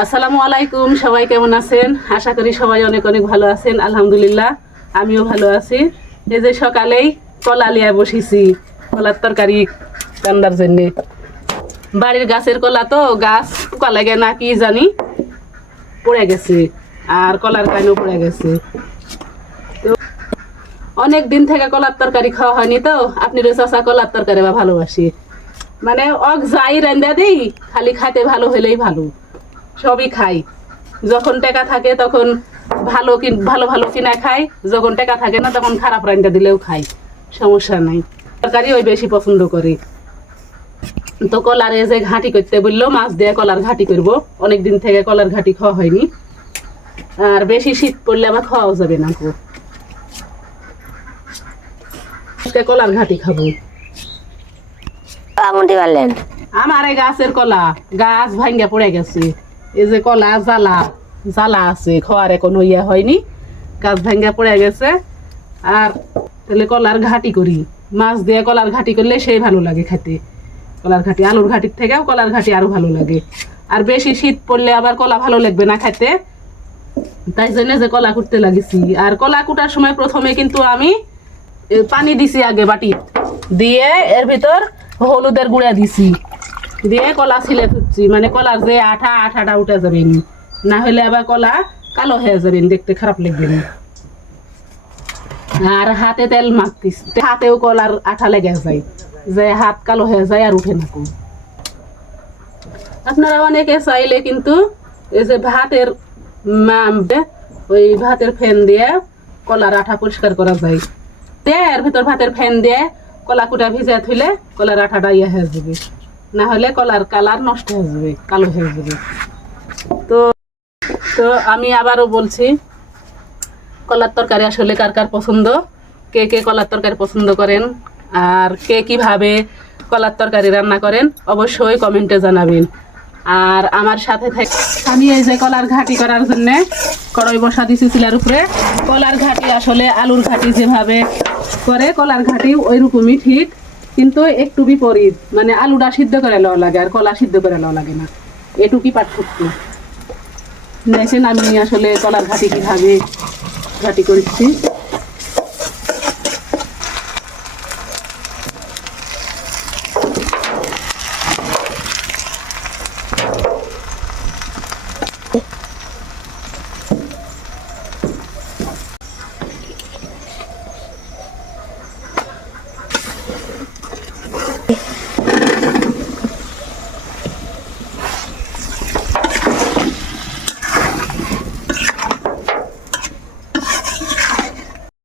আসসালামু আলাইকুম, সবাই কেমন আছেন? আশা করি সবাই অনেক অনেক ভালো আছেন, আলহামদুলিল্লাহ, আমিও ভালো আছি। এই যে সকালেই কলা লিয়া বসেছি, কলার তরকারি রান্নার জন্যে। বাড়ির গাছের কলা তো, গাছ পোকা লাগে না, কি জানি, পড়ে গেছে, আর কলার কাইনও পড়ে গেছে। তো অনেক দিন থেকে কলার তরকারি খাওয়া হয়নি তো, আপনি চাষা কলার তরকারি বা ভালোবাসি। মানে অক যাই রান্দা দিই, খালি খাইতে ভালো হলেই ভালো। সবই খাই। যখন টাকা থাকে তখন ভালো ভালো ভালো কিনা খাই। যখন টাকা থাকে না তখন খারাপ রান্না দিলেও খাই। সমস্যা নাই। তরকারি ওই বেশি পছন্দ করি। তো কলারে যে ঘাঁটি করতে বলল মাছ দিয়ে কলার ঘাঁটি করব। অনেক দিন থেকে কলার ঘাঁটি খাওয়া হয়নি। আর বেশি শীত পড়লে আবার খাওয়াও যাবে না খুব কলার ঘাঁটি খাব। আমার এই গাছের কলা গাছ ভাঙ্গা পড়ে গেছে। এই যে কলা, জ্বালা জ্বালা আছে, খাওয়ার কোনো ইয়ে হয়নি, গাছ ভাঙ্গা পড়ে গেছে। আর তাহলে কলার ঘাটি করি। মাছ দিয়ে কলার ঘাটি করলে সেই ভালো লাগে খেতে। কলার ঘাটি, আলুর ঘাটির থেকেও কলার ঘাটি আরও ভালো লাগে। আর বেশি শীত পড়লে আবার কলা ভালো লাগবে না খেতে। তাই জন্য যে কলা কুটতে লাগিছি। আর কলা কুটার সময় প্রথমে কিন্তু আমি পানি দিছি আগে বাটিত। দিয়ে এর ভিতর হলুদের গুঁড়া দিছি। দিয়ে কলা ছিলে থুচ্ছি মানে কলার যে আঠা, আঠাটা উঠে যাবে নি। হলে আবার কলা কালো হয়ে যাবে দেখতে খারাপ লাগবে না আর হাতে তেল মাখতিস, হাতেও কলার আঠা লেগে যায়। যে হাত কালো হয়ে যায় আর উঠে না আপনারা অনেকে চাইলে কিন্তু এই যে ভাতের ওই ভাতের ফ্যান দিয়ে কলার আঠা পরিষ্কার করা যায়। তে এর ভিতর ভাতের ফ্যান দিয়ে কলা কুটা ভিজে থইলে কলার আঠাটা ইয়ে হয়ে যাবে। না হলে কলার কালার নষ্ট হয়ে যাবে, কালো হয়ে যাবে। তো তো আমি আবারও বলছি, কলার তরকারি আসলে কার কার পছন্দ? কে কে কলার তরকারি পছন্দ করেন? আর কে কীভাবে কলার তরকারি রান্না করেন? অবশ্যই কমেন্টে জানাবেন। আর আমার সাথে থেকে আমি এই যে কলার ঘাটি করার জন্য কড়াই বসা দিছি চুলার উপরে। কলার ঘাটি আসলে আলুর ঘাটি যেভাবে করে, কলার ঘাটি ওই রকমই ঠিক। কিন্তু একটু বিপরীত মানে আলুটা সিদ্ধ করে লওয়া লাগে আর কলা সিদ্ধ করে লওয়া লাগে না। এটুকুই পার্থক্য মেশিন আমি আসলে কলার ঘাটি কীভাবে ঘাটি করছি। Okay.